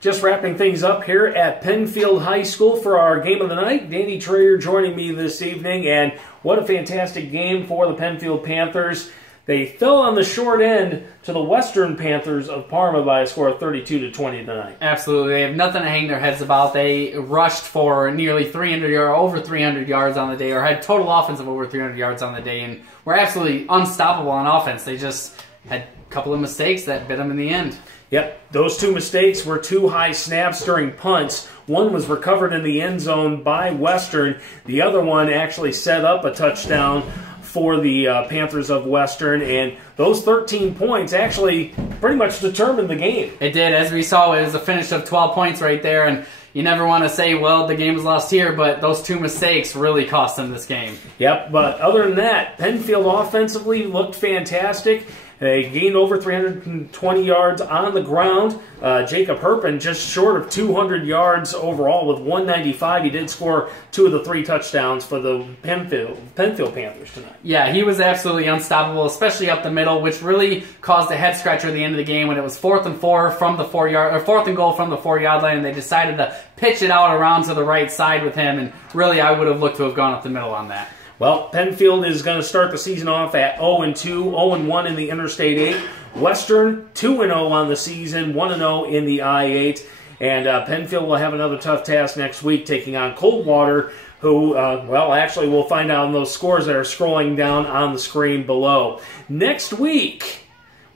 Just wrapping things up here at Pennfield High School for our game of the night. Danny Trayer joining me this evening, and what a fantastic game for the Pennfield Panthers. They fell on the short end to the Western Panthers of Parma by a score of 32-20 tonight. Absolutely. They have nothing to hang their heads about. They rushed for nearly 300 yards, over 300 yards on the day, or had total offense of over 300 yards on the day, and were absolutely unstoppable on offense. They just had a couple of mistakes that bit them in the end. Yep, those two mistakes were two high snaps during punts. One was recovered in the end zone by Western. The other one actually set up a touchdown for the Panthers of Western, and those 13 points actually pretty much determined the game. It did. As we saw, it was a finish of 12 points right there, and you never want to say, well, the game was lost here, but those two mistakes really cost them this game. Yep, but other than that, Pennfield offensively looked fantastic. They gained over 320 yards on the ground. Jacob Herpin just short of 200 yards overall with 195. He did score 2 of the 3 touchdowns for the Pennfield Panthers tonight. Yeah, he was absolutely unstoppable, especially up the middle, which really caused a head scratcher at the end of the game when it was 4th and 4 from the 4th and goal from the 4-yard line, and they decided to pitch it out around to the right side with him, and really I would have looked to have gone up the middle on that. Well, Pennfield is going to start the season off at 0-2, 0-1 in the Interstate 8. Western, 2-0 on the season, 1-0 in the I-8. And Pennfield will have another tough task next week taking on Coldwater, who, well, actually we'll find out in those scores that are scrolling down on the screen below. Next week,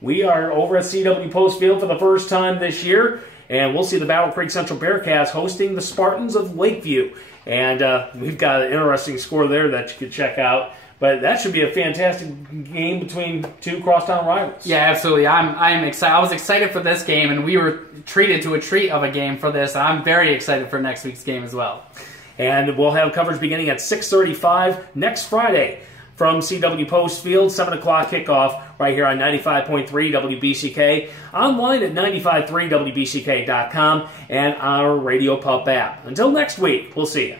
we are over at CW Post Field for the first time this year, and we'll see the Battle Creek Central Bearcats hosting the Spartans of Lakeview. And we've got an interesting score there that you could check out. But that should be a fantastic game between two crosstown rivals. Yeah, absolutely. I'm excited. I was excited for this game, and we were treated to a treat of a game for this. I'm very excited for next week's game as well. And we'll have coverage beginning at 6:35 next Friday from CW Post Field, 7 o'clock kickoff right here on 95.3 WBCK, online at 953WBCK.com, and our Radio Pup app. Until next week, we'll see you.